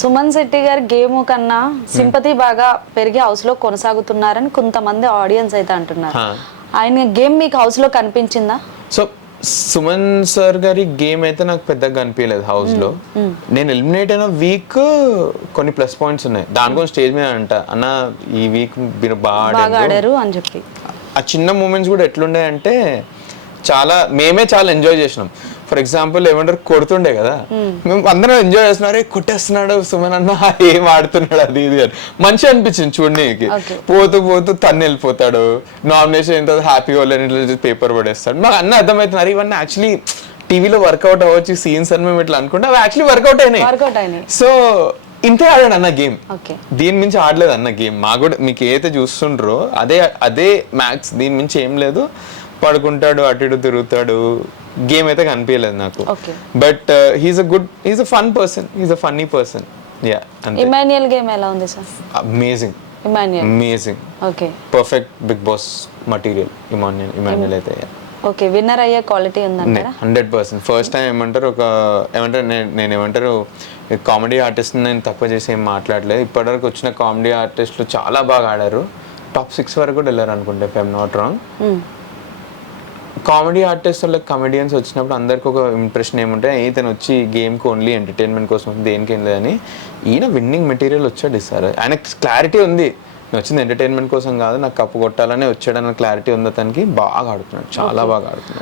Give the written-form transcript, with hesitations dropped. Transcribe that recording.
సుమన్ శెట్టి గారి గేమ్ కన్నా సింపతి బాగా పెరిగి హౌస్ లో కొనసాగుతున్నారని కొంతమంది ఆడియన్స్ అయితే అంటున్నారు. ఆయన గేమ్ మీకు హౌస్ లో కనిపించిందా? సో సుమన్ సార్ గారి గేమ్ అయితే నాకు పెద్దగా కనిపించలేదు హౌస్ లో. నేను ఎలిమినేట్ అయిన వీక్ కొన్ని ప్లస్ పాయింట్స్ ఉన్నాయి. దానికోసం స్టేజ్ మీద అంట అన్న ఈ వీక్ మీరు బాగా ఆడారు అని చెప్పి. ఆ చిన్న మూమెంట్స్ కూడా ఎట్లుండే అంటే మేమే చాలా ఎంజాయ్ చేసినాం. ఫర్ ఎగ్జాంపుల్ ఏమంటారు కొడుతుండే కదా, మేము అందరం ఎంజాయ్ చేస్తున్నారు, కొట్టేస్తున్నాడు సుమన్ అన్న ఏం ఆడుతున్నాడు అది ఇది అని మంచిగా అనిపించింది చూడడానికి. పోతూ పోతూ తను వెళ్ళిపోతాడు, నామినేషన్ అయిన తర్వాత హ్యాపీగా వాళ్ళని పేపర్ పడేస్తాడు. మాకు అన్నీ అర్థమవుతున్నారు ఇవన్నీ యాక్చువల్లీ టీవీలో వర్కౌట్ అవ్వచ్చు సీన్స్ అని మేము ఇట్లా అనుకుంటే అవి యాక్చువల్లీ వర్కౌట్ అయినాయి. సో ఇంతే ఆడాడు అన్న గేమ్, దీని మించి ఆడలేదు అన్న గేమ్. మా కూడా మీకు ఏదైతే చూస్తుండ్రో అదే మ్యాక్స్, దీని మించి ఏం లేదు. పడుకుంటాడు, అటు ఇటు తిరుగుతాడు, గేమ్ అయితే కనిపించలేదు నాకు. But he's a fun person, he's a funny person. Emmanuel game ఎలా ఉంది sir? Amazing, amazing. Okay, perfect Bigg Boss material Emmanuel అయితే. ఓకే, విన్నర్ అయ్యే క్వాలిటీ ఉందంటారా? 100%. ఫస్ట్ టైం ఏమంటారు నేను ఏమంటారు కామెడీ ఆర్టిస్ట్ నేను తక్కువ చేసి ఏం మాట్లాడలేదు. ఇప్పటివరకు వచ్చిన కామెడీ ఆర్టిస్టులు చాలా బాగా ఆడారు. టాప్ 6 వరకు కూడా వెళ్ళారు అనుకుంటే, if I'm not wrong. Comedy artist like comedians వచ్చినప్పుడు అందరికి ఒక ఇంప్రెషన్ ఏముంటే ఇతను వచ్చి గేమ్కి ఓన్లీ ఎంటర్టైన్మెంట్ కోసం దేనికి ఏం లేదని. ఈయన విన్నింగ్ మెటీరియల్ వచ్చాడు సార్. ఆయనకి క్లారిటీ ఉంది, నేను వచ్చింది ఎంటర్టైన్మెంట్ కోసం కాదు, నాకు కప్పు కొట్టాలనే వచ్చాడన్న క్లారిటీ ఉంది అతనికి. బాగా ఆడుతున్నాడు, చాలా బాగా ఆడుతున్నాడు.